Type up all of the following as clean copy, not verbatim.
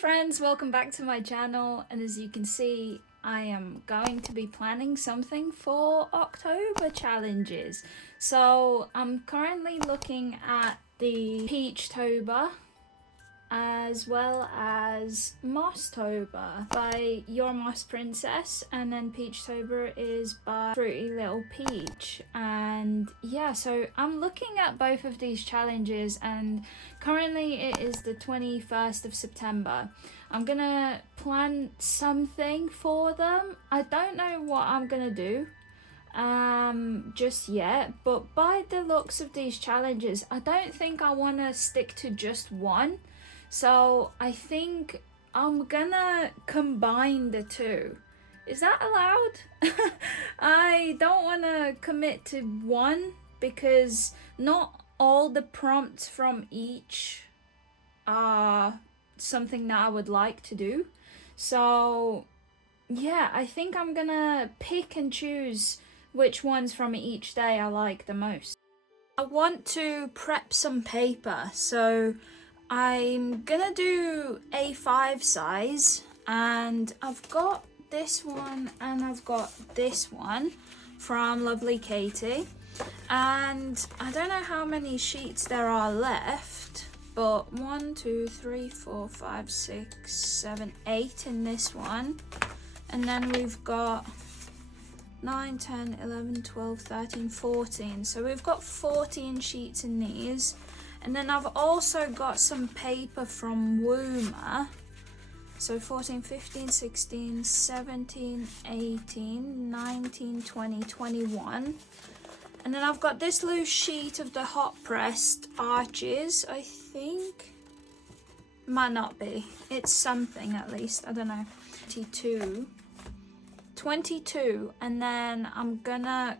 friends, welcome back to my channel, and as you can see I am going to be planning something for October challenges. So I'm currently looking at the Peachtober as well as Mosstober by Your Moss Princess, and then Peachtober is by Fruity Little Peach. And yeah, so I'm looking at both of these challenges, and currently it is the 21st of September. I'm gonna plan something for them. I don't know what I'm gonna do just yet, but by the looks of these challenges I don't think I want to stick to just one. So I think I'm gonna combine the two. Is that allowed? I don't want to commit to one because not all the prompts from each are something that I would like to do. So yeah, I think I'm gonna pick and choose which ones from each day I like the most. I want to prep some paper, so I'm gonna do A5 size, and I've got this one and I've got this one from Lovely Katie, and I don't know how many sheets there are left, but 1, 2, 3, 4, 5, 6, 7, 8 in this one, and then we've got 9, 10, 11, 12, 13, 14. So we've got 14 sheets in these. And then I've also got some paper from Woomer. So 14, 15, 16, 17, 18, 19, 20, 21. And then I've got this loose sheet of the hot pressed arches, I think. Might not be. It's something at least. I don't know. 22, and then I'm gonna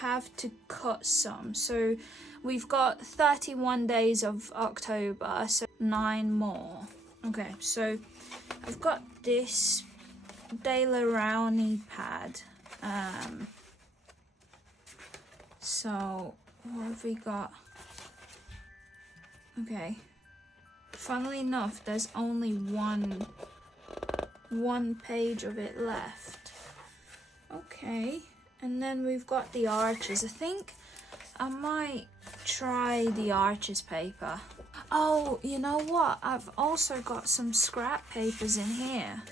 have to cut some. So we've got 31 days of October, so 9 more. Okay, so I've got this Daler Rowney pad. So what have we got? Okay, funnily enough, there's only one page of it left. Okay, and then we've got the arches. I think I might try the arches paper. Oh, you know what? I've also got some scrap papers in here.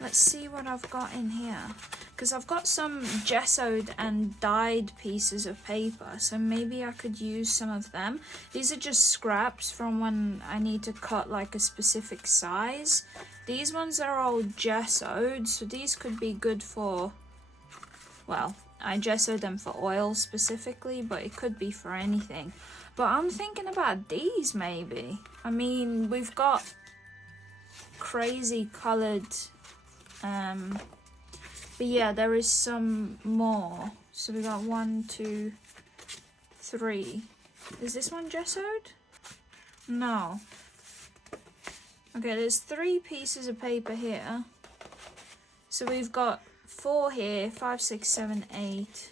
Let's see what I've got in here. Because I've got some gessoed and dyed pieces of paper, so maybe I could use some of them. These are just scraps from when I need to cut like a specific size. These ones are all gessoed, so these could be good for, well, I gessoed them for oil specifically, but it could be for anything. But I'm thinking about these maybe. I mean, we've got crazy coloured, but yeah, there is some more. So we got 1, 2, 3. Is this one gessoed? No. Okay, there's 3 pieces of paper here. So we've got 4 here, 5, 6, 7, 8.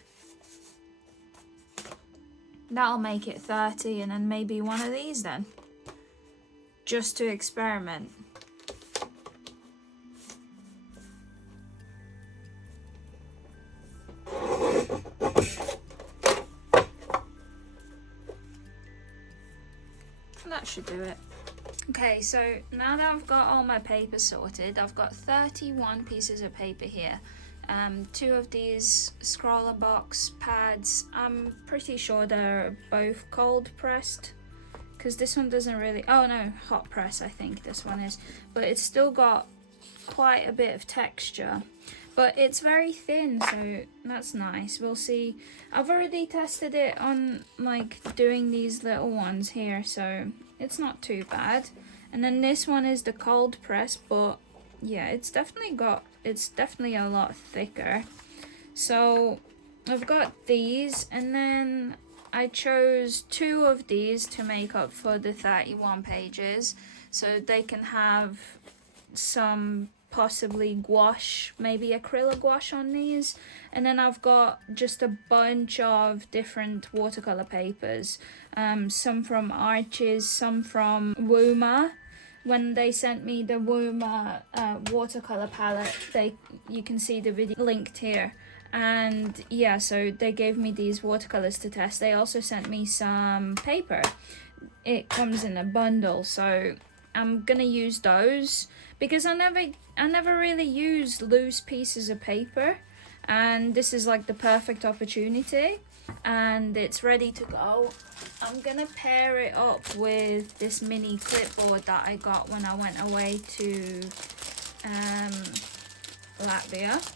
That'll make it 30, and then maybe one of these then. Just to experiment. That should do it. Okay, so now that I've got all my paper sorted, I've got 31 pieces of paper here. 2 of these scroller box pads, I'm pretty sure they're both cold pressed, because this one doesn't really, oh no, hot press I think this one is, but it's still got quite a bit of texture, but it's very thin, so that's nice. We'll see. I've already tested it on like doing these little ones here, so it's not too bad. And then this one is the cold press, but yeah, it's definitely a lot thicker. So I've got these, and then I chose 2 of these to make up for the 31 pages, so they can have some possibly gouache, maybe acrylic gouache on these. And then I've got just a bunch of different watercolor papers, some from Arches, some from Woomer, when they sent me the Woma watercolor palette. You can see the video linked here. And yeah, so they gave me these watercolors to test. They also sent me some paper. It comes in a bundle, so I'm gonna use those because I never really use loose pieces of paper, and this is like the perfect opportunity, and it's ready to go. I'm gonna pair it up with this mini clipboard that I got when I went away to Latvia.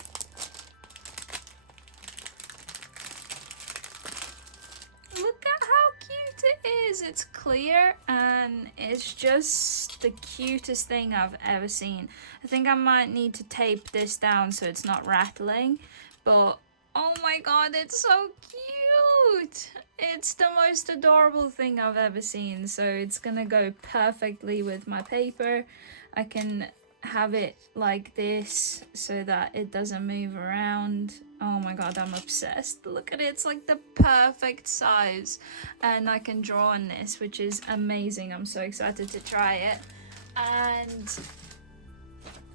Look at how cute it is. It's clear and it's just the cutest thing I've ever seen. I think I might need to tape this down so it's not rattling, but oh my god, it's so cute. It's the most adorable thing I've ever seen. So it's gonna go perfectly with my paper. I can have it like this so that it doesn't move around. Oh my god, I'm obsessed. Look at it, it's like the perfect size, and I can draw on this, which is amazing. I'm so excited to try it.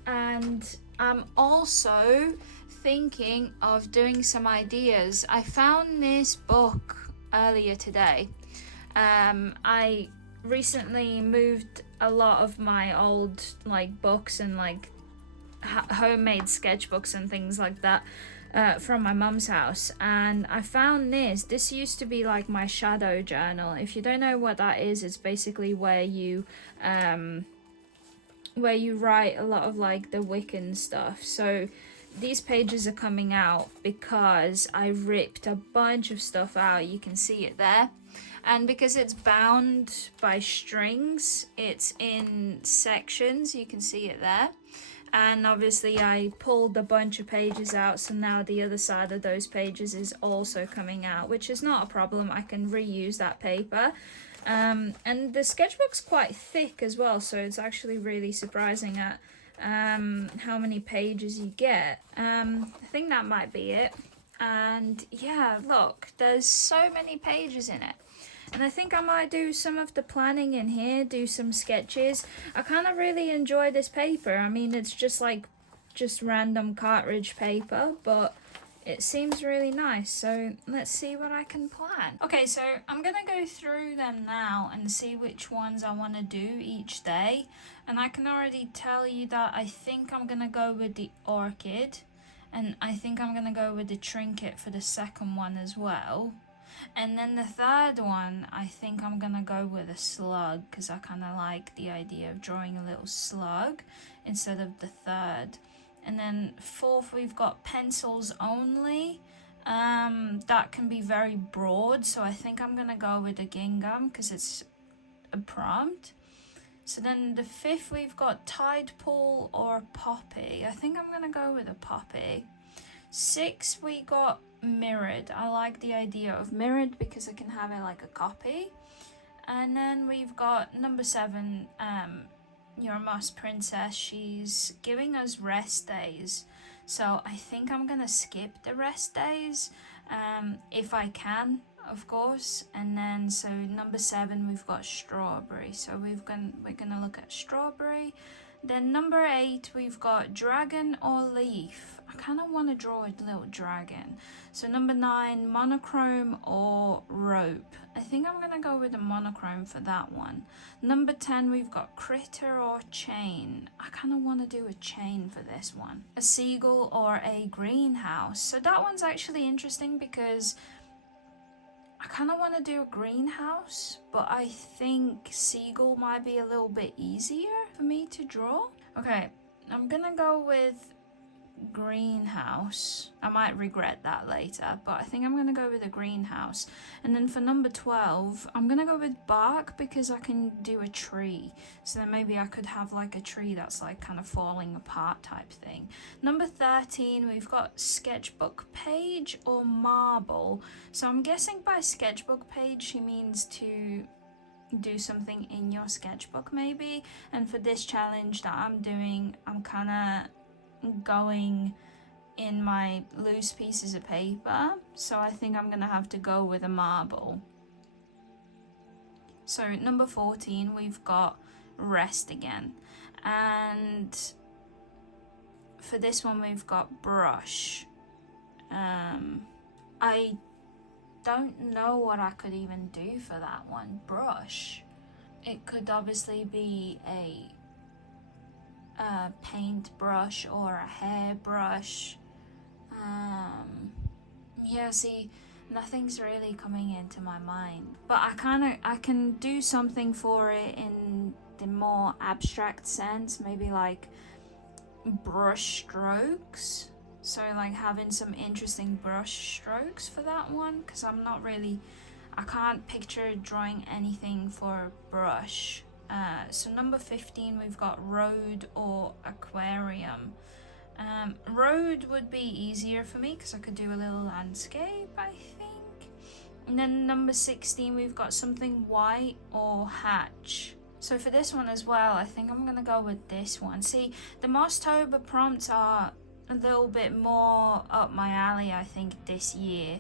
And I'm also thinking of doing some ideas. I found this book earlier today. I recently moved a lot of my old like books and like homemade sketchbooks and things like that from my mum's house, and I found this used to be like my shadow journal. If you don't know what that is, it's basically where you write a lot of like the Wiccan stuff. So these pages are coming out because I ripped a bunch of stuff out. You can see it there. And because it's bound by strings, it's in sections. You can see it there. And obviously I pulled a bunch of pages out, so now the other side of those pages is also coming out, which is not a problem. I can reuse that paper. And the sketchbook's quite thick as well, so it's actually really surprising at how many pages you get. I think that might be it. And yeah, look, there's so many pages in it. And I think I might do some of the planning in here, do some sketches. I kind of really enjoy this paper. I mean, it's just random cartridge paper, but it seems really nice. So let's see what I can plan. Okay, so I'm gonna go through them now and see which ones I want to do each day. And I can already tell you that I think I'm gonna go with the orchid, and I think I'm gonna go with the trinket for the second one as well. And then the third one, I think I'm gonna go with a slug, because I kind of like the idea of drawing a little slug instead of the third. And then fourth, we've got pencils only. That can be very broad, so I think I'm gonna go with a gingham because it's a prompt. So then the fifth, we've got tide pool or poppy. I think I'm gonna go with a poppy. Six, we got mirrored. I like the idea of mirrored because I can have it like a copy. And then we've got number 7, Your Moss Princess. She's giving us rest days, so I think I'm gonna skip the rest days if I can, of course. And then so number 7, we've got strawberry, so we're gonna look at strawberry. Then number 8, we've got dragon or leaf. I kind of want to draw a little dragon. So number 9, monochrome or rope. I think I'm going to go with a monochrome for that one. Number 10, we've got critter or chain. I kind of want to do a chain for this one. A seagull or a greenhouse. So that one's actually interesting because I kind of want to do a greenhouse, but I think seagull might be a little bit easier for me to draw. Okay, I'm gonna go with greenhouse. I might regret that later, but I think I'm gonna go with a greenhouse. And then for number 12, I'm gonna go with bark because I can do a tree. So then maybe I could have like a tree that's like kind of falling apart type thing. Number 13, we've got sketchbook page or marble. So I'm guessing by sketchbook page she means to do something in your sketchbook maybe. And for this challenge that I'm doing, I'm kind of going in my loose pieces of paper, so I think I'm gonna have to go with a marble. So number 14, we've got rest again. And for this one we've got brush. I don't know what I could even do for that one. Brush. It could obviously be a paint brush or a hair brush. Yeah, see, nothing's really coming into my mind, but I can do something for it in the more abstract sense, maybe like brush strokes. So like having some interesting brush strokes for that one, because I can't picture drawing anything for brush. So number 15 we've got road or aquarium. Road would be easier for me because I could do a little landscape, I think. And then number 16 we've got something white or hatch. So for this one as well, I think I'm gonna go with this one. See, the Mosstober prompts are a little bit more up my alley, I think, this year.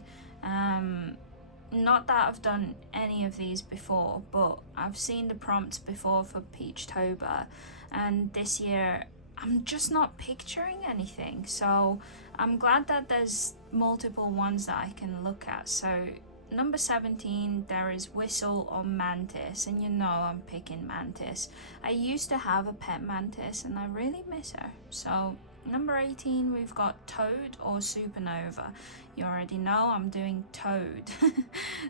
Not that I've done any of these before, but I've seen the prompts before for Peachtober, and this year I'm just not picturing anything. So I'm glad that there's multiple ones that I can look at. So number 17, there is whistle or mantis, and you know I'm picking mantis. I used to have a pet mantis and I really miss her. So number 18, we've got toad or supernova. You already know I'm doing toad.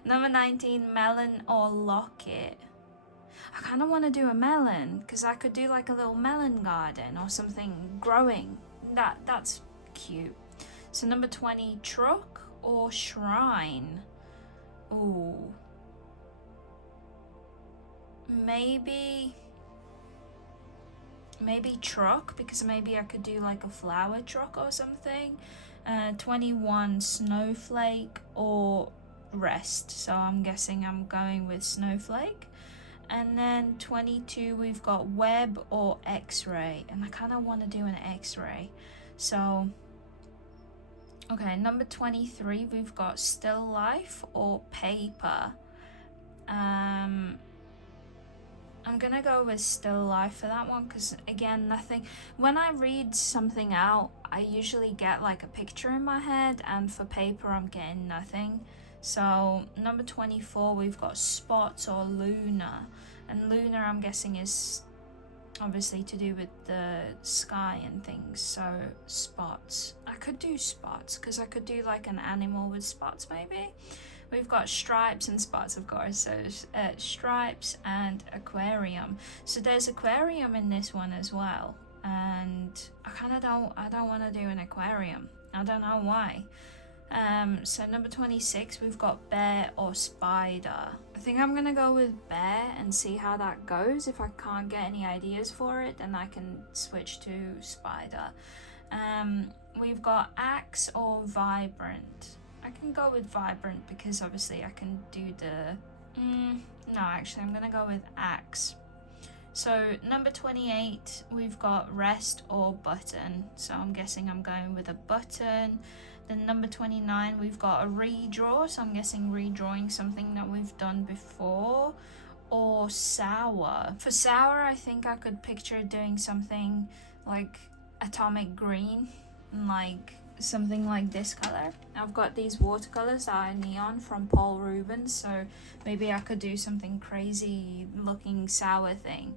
Number 19, melon or locket. I kind of want to do a melon because I could do like a little melon garden or something growing. That's cute. So number 20, truck or shrine. Ooh. Maybe truck, because maybe I could do like a flower truck or something. 21, snowflake or rest. So I'm guessing I'm going with snowflake. And then 22, we've got web or x-ray, and I kind of want to do an x-ray. So okay, number 23, we've got still life or paper. I'm gonna go with still life for that one, because again, nothing, when I read something out I usually get like a picture in my head, and for paper I'm getting nothing. So number 24, we've got spots or lunar, and lunar I'm guessing is obviously to do with the sky and things. So spots, I could do spots because I could do like an animal with spots maybe. We've got stripes and spots, of course, so stripes and aquarium. So there's aquarium in this one as well, and I don't want to do an aquarium. I don't know why. So number 26, we've got bear or spider. I think I'm gonna go with bear and see how that goes. If I can't get any ideas for it, then I can switch to spider. We've got axe or vibrant. I can go with vibrant because obviously I can do the... no, actually I'm gonna go with axe. So number 28, we've got rest or button. So I'm guessing I'm going with a button. Then number 29, we've got a redraw. So I'm guessing redrawing something that we've done before. Or sour. For sour, I think I could picture doing something like atomic green, and like something like this color. I've got these watercolors that are neon from Paul Rubens, so maybe I could do something crazy looking sour thing.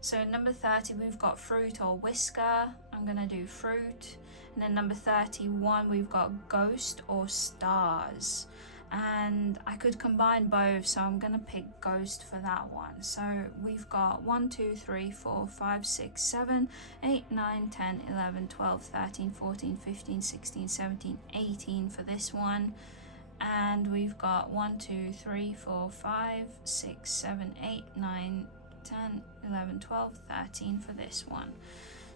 So number 30, we've got fruit or whisker. I'm gonna do fruit. And then number 31, we've got ghost or stars, and I could combine both, so I'm gonna pick ghost for that one. So we've got 1 2 3 4 5 6 7 8 9 10 11 12 13 14 15 16 17 18 for this one, and we've got 1 2 3 4 5 6 7 8 9 10 11 12 13 for this one.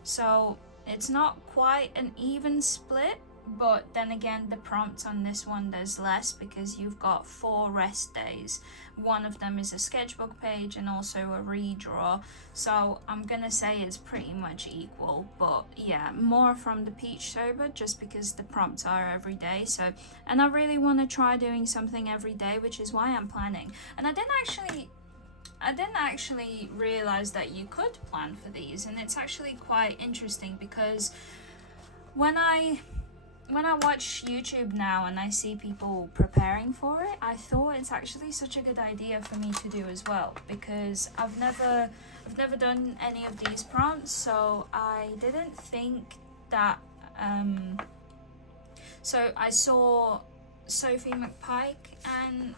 So it's not quite an even split, but then again, the prompts on this one, there's less because you've got 4 rest days. One of them is a sketchbook page and also a redraw. So I'm gonna say it's pretty much equal, but yeah, more from the Peachtober just because the prompts are every day. So, and I really want to try doing something every day, which is why I'm planning. And I I didn't actually realize that you could plan for these, and it's actually quite interesting because when I watch YouTube now and I see people preparing for it, I thought it's actually such a good idea for me to do as well, because I've never done any of these prompts, so I didn't think that so I saw Sophie McPike and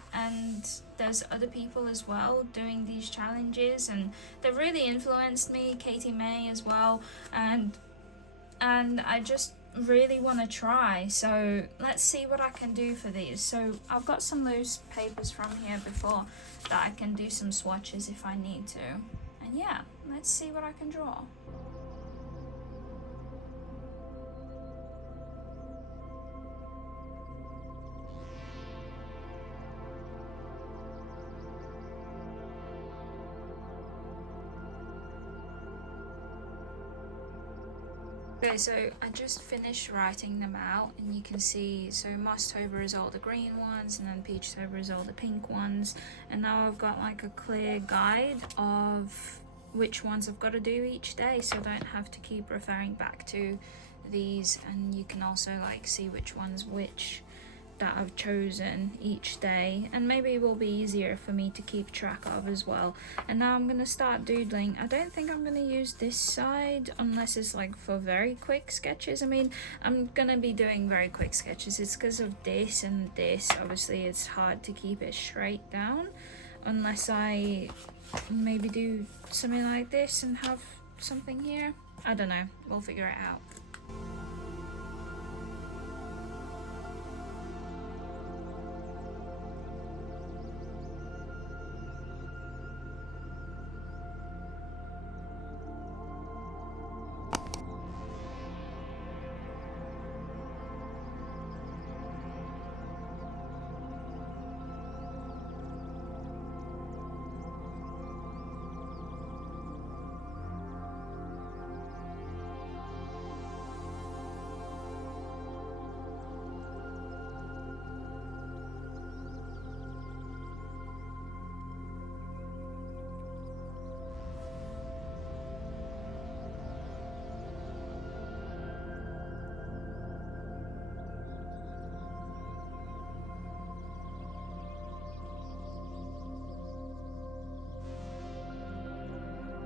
there's other people as well doing these challenges, and they really influenced me, Katie May as well, and I just really want to try. So let's see what I can do for these. So I've got some loose papers from here before that I can do some swatches if I need to, and yeah, let's see what I can draw. Okay, so I just finished writing them out, and you can see, so Mosstober is all the green ones, and then Peachtober is all the pink ones, and now I've got like a clear guide of which ones I've got to do each day, so I don't have to keep referring back to these, and you can also like see which ones which that I've chosen each day, and maybe it will be easier for me to keep track of as well. And now I'm gonna start doodling. I don't think I'm gonna use this side unless it's like for very quick sketches. I mean, I'm gonna be doing very quick sketches. It's because of this and this. Obviously it's hard to keep it straight down unless I maybe do something like this and have something here. I don't know, we'll figure it out.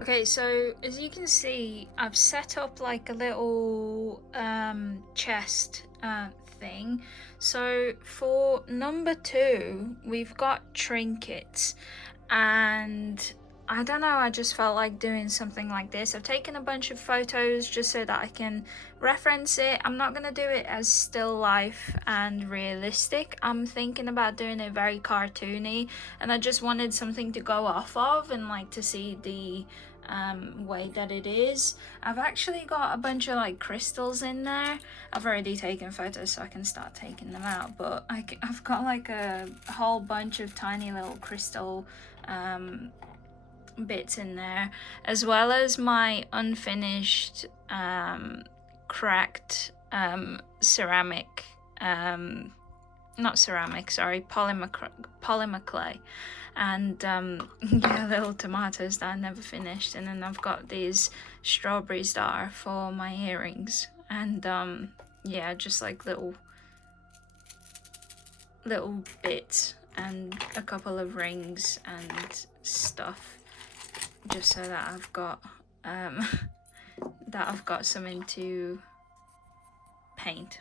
Okay, so as you can see, I've set up like a little chest thing. So for number 2, we've got trinkets, and I don't know, I just felt like doing something like this. I've taken a bunch of photos just so that I can reference it. I'm not gonna do it as still life and realistic. I'm thinking about doing it very cartoony, and I just wanted something to go off of and like to see the way that it is. I've actually got a bunch of like crystals in there. I've already taken photos so I can start taking them out, but I've got like a whole bunch of tiny little crystal bits in there, as well as my unfinished cracked ceramic, not ceramic, sorry, polymer clay, and yeah, little tomatoes that I never finished. And then I've got these strawberries that are for my earrings, and yeah, just like little bits and a couple of rings and stuff, just so that I've got something to paint.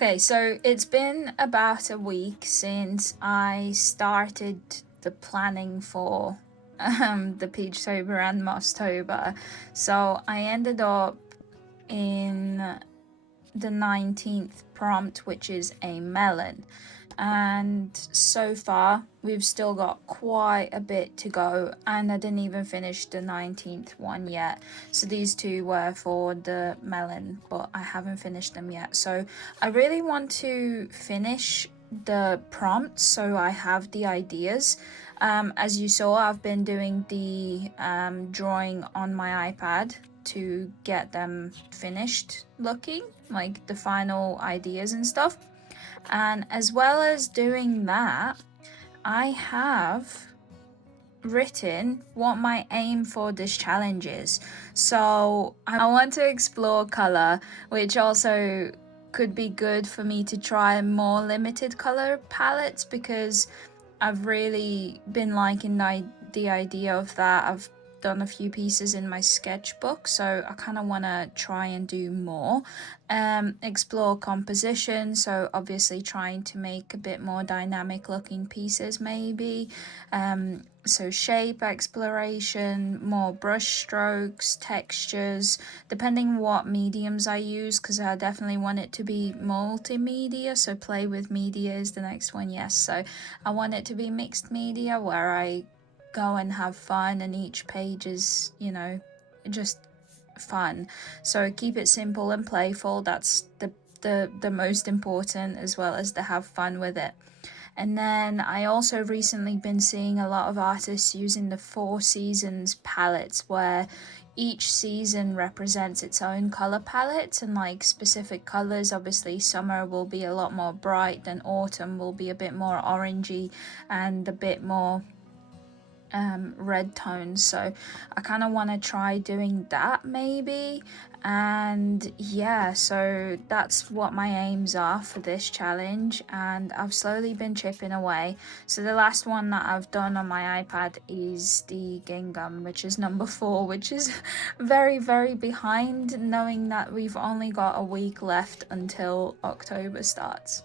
Okay, so it's been about a week since I started the planning for the Peachtober and Mosstober. So I ended up in the 19th prompt, which is a melon. And so far we've still got quite a bit to go, and I didn't even finish the 19th one yet. So these two were for the melon, but I haven't finished them yet. So I really want to finish the prompts so I have the ideas. As you saw, I've been doing the drawing on my iPad to get them finished looking, like the final ideas and stuff. And as well as doing that, I have written what my aim for this challenge is. So I want to explore color, which also could be good for me to try more limited color palettes, because I've really been liking the idea of that. I've done a few pieces in my sketchbook, so I kind of want to try and do more. Explore composition, so obviously trying to make a bit more dynamic looking pieces maybe. So shape exploration, more brush strokes, textures, depending what mediums I use, because I definitely want it to be multimedia. So play with media is the next one, yes. So I want it to be mixed media where I go and have fun, and each page is, you know, just fun. So keep it simple and playful. That's the most important, as well as to have fun with it. And then I also recently been seeing a lot of artists using the 4 seasons palettes, where each season represents its own color palette and like specific colors. Obviously summer will be a lot more bright, then autumn will be a bit more orangey and a bit more red tones. So I kind of want to try doing that maybe. And yeah, so that's what my aims are for this challenge, and I've slowly been chipping away. So the last one that I've done on my iPad is the gingham, which is number 4, which is very behind, knowing that we've only got a week left until October starts.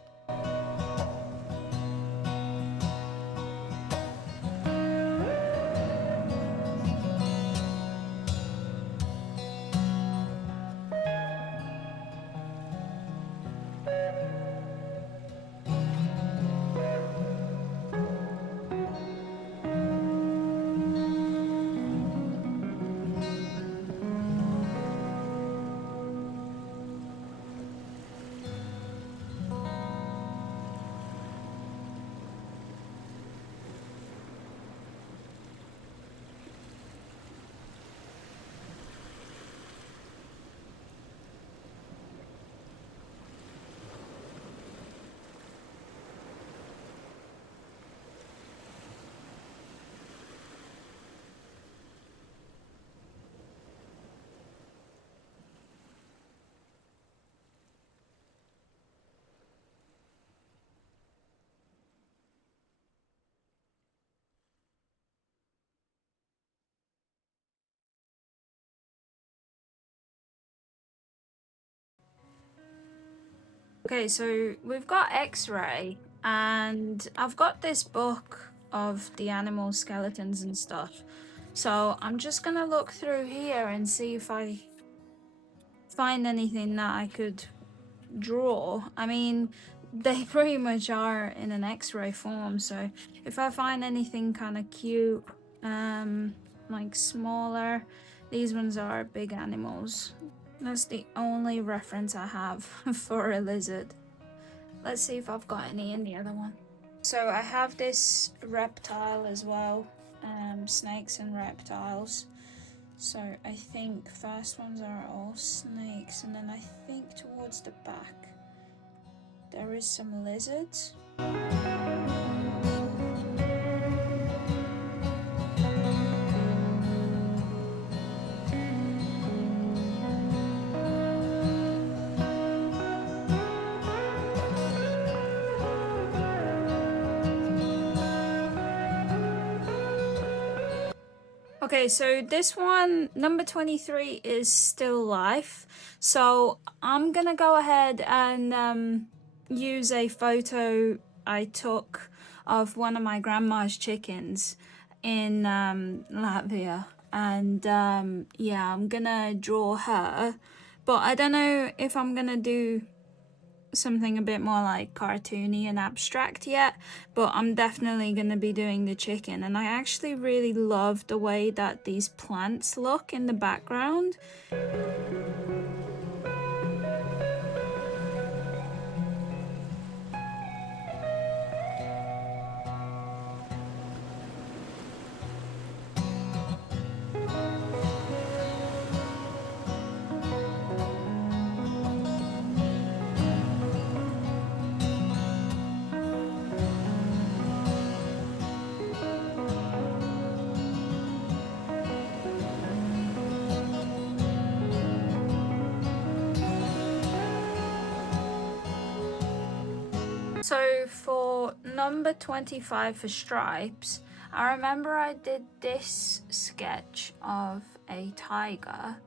Okay, so we've got X-ray, and I've got this book of the animal skeletons and stuff. So I'm just gonna look through here and see if I find anything that I could draw. I mean, they pretty much are in an X-ray form, so if I find anything kind of cute, like smaller, these ones are big animals. That's the only reference I have for a lizard. Let's see if I've got any in the other one. So I have this reptile as well, snakes and reptiles. So I think first ones are all snakes, and then I think towards the back there is some lizards. Okay, so this one, number 23, is still life. So I'm gonna go ahead and use a photo I took of one of my grandma's chickens in Latvia, and yeah, I'm gonna draw her, but I don't know if I'm gonna do something a bit more like cartoony and abstract yet, but I'm definitely gonna be doing the chicken. And I actually really love the way that these plants look in the background. So for number 25 for stripes, I remember I did this sketch of a tiger,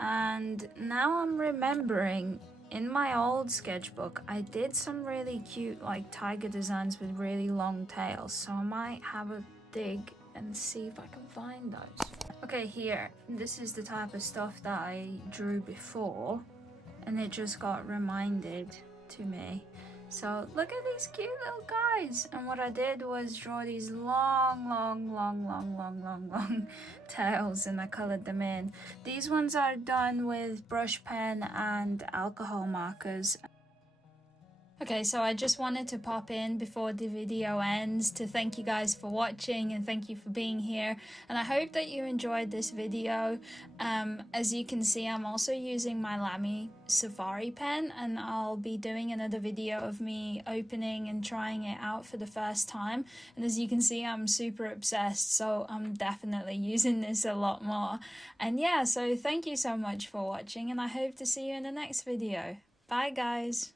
and now I'm remembering in my old sketchbook I did some really cute like tiger designs with really long tails, so I might have a dig and see if I can find those. Okay, here, this is the type of stuff that I drew before, and it just got reminded to me. So look at these cute little guys. And what I did was draw these long tails, and I colored them in. These ones are done with brush pen and alcohol markers. Okay, so I just wanted to pop in before the video ends to thank you guys for watching and thank you for being here. And I hope that you enjoyed this video. As you can see, I'm also using my Lamy Safari pen, and I'll be doing another video of me opening and trying it out for the first time. And as you can see, I'm super obsessed, so I'm definitely using this a lot more. And yeah, so thank you so much for watching, and I hope to see you in the next video. Bye guys!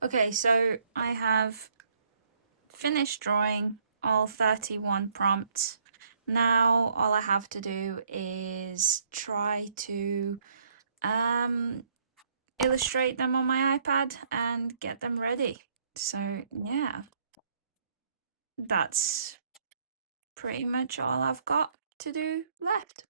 Okay, so I have finished drawing all 31 prompts. Now all I have to do is try to illustrate them on my iPad and get them ready. So yeah, that's pretty much all I've got to do left.